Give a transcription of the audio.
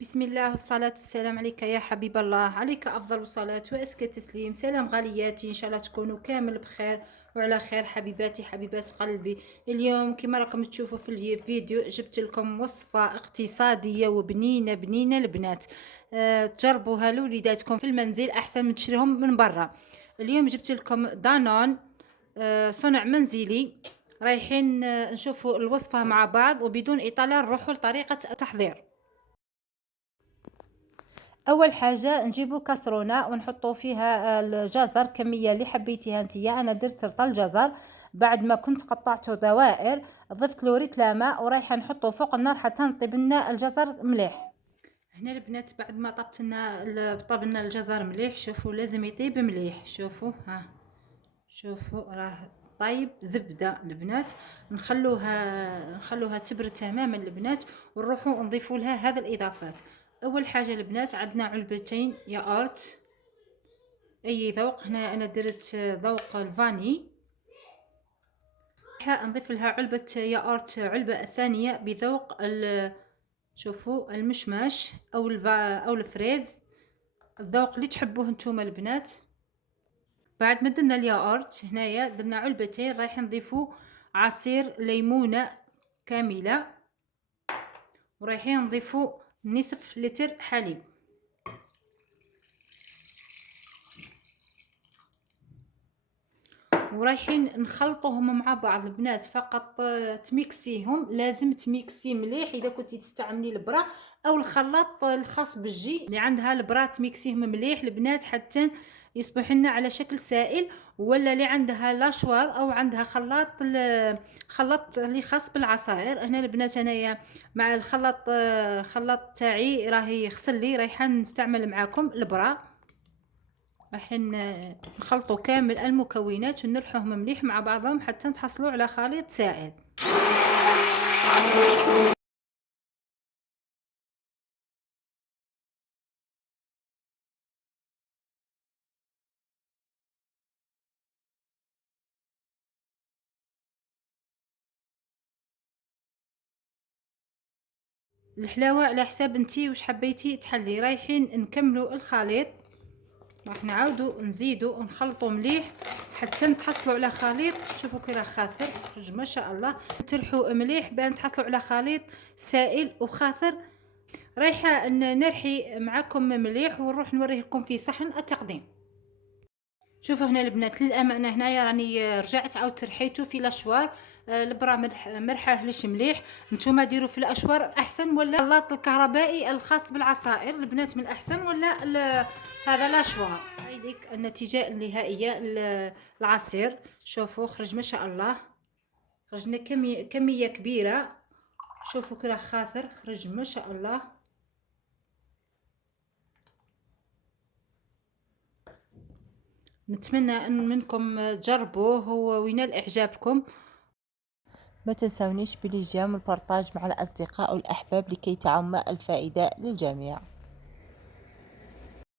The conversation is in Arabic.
بسم الله والصلاة والسلام عليك يا حبيب الله، عليك أفضل الصلاة وأزكى التسليم. سلام غالياتي، إن شاء الله تكونوا كامل بخير وعلى خير. حبيباتي حبيبات قلبي، اليوم كما راكم تشوفوا في الفيديو جبت لكم وصفة اقتصادية وبنينة بنينة البنات. تجربوها لوليداتكم في المنزل أحسن من تشريهم من برا. اليوم جبت لكم دانون، صنع منزلي. رايحين نشوفوا الوصفة مع بعض وبدون إطالة نروحوا لطريقة التحضير. اول حاجه نجيبوا كاسرونه ونحطوا فيها الجزر كميه اللي حبيتيها نتيا. انا درت رطل جزر، بعد ما كنت قطعته دوائر ضفت له ريتله ماء ورايحه نحطه فوق النار حتى نطيب لنا الجزر مليح. هنا البنات بعد ما طبنا الجزر مليح، شوفوا لازم يطيب مليح. شوفوا ها، شوفوا راه طيب زبده البنات. نخلوها تبرد تماما البنات، ونروحوا نضيفوا لها هذه الاضافات. اول حاجه البنات عندنا علبتين ياغورت اي ذوق. هنا انا درت ذوق الفاني. نضيف لها علبه ياغورت علبه الثانيه بذوق شوفوا المشماش او الفريز، الذوق اللي تحبوه نتوما البنات. بعد ما درنا الياغورت هنايا درنا علبتين، رايح نضيفو عصير ليمونه كامله، ورايحين نضيفو نصف لتر حليب. ورايحين نخلطوهم مع بعض البنات. فقط تميكسيهم، لازم تميكسي مليح. اذا كنتي تستعملي البرا او الخلاط الخاص بالجي اللي عندها البرا تميكسيهم مليح البنات حتى يصبح لنا على شكل سائل، ولا اللي عندها لاشوار او عندها خلاط اللي خاص بالعصائر. هنا البنات انايا مع خلاط تاعي راهي يغسل لي، رايحه نستعمل معاكم البرا. راح نخلطوا كامل المكونات ونرحوهم مليح مع بعضهم حتى نتحصلوا على خليط سائل. الحلاوه على حساب انتي واش حبيتي تحلي. رايحين نكملوا الخليط، راح نعاودوا نزيدوا ونخلطوا مليح حتى نتحصلوا على خليط. شوفوا كي راه خاثر خرج ما شاء الله. ترحوا مليح بان تحصلوا على خليط سائل وخاثر. رايحه نرحي معكم مليح ونروح نوريه لكم في صحن التقديم. شوفوا هنا البنات للامانه هنايا راني رجعت عاودت رحيته في الاشوار. البرا مرحاهلش مليح. نتوما ديروا في الاشوار احسن، ولا الخلاط الكهربائي الخاص بالعصائر البنات من الاحسن، ولا هذا الاشوار. هايديك النتيجه النهائيه. العصير شوفوا خرج ما شاء الله، خرجنا كميه كبيره. شوفوا كي راه خاطر خرج ما شاء الله. نتمنى ان منكم تجربوه وينال اعجابكم. ما تنسونيش بالاعجاب والبارطاج مع الاصدقاء والاحباب لكي تعم الفائده للجميع.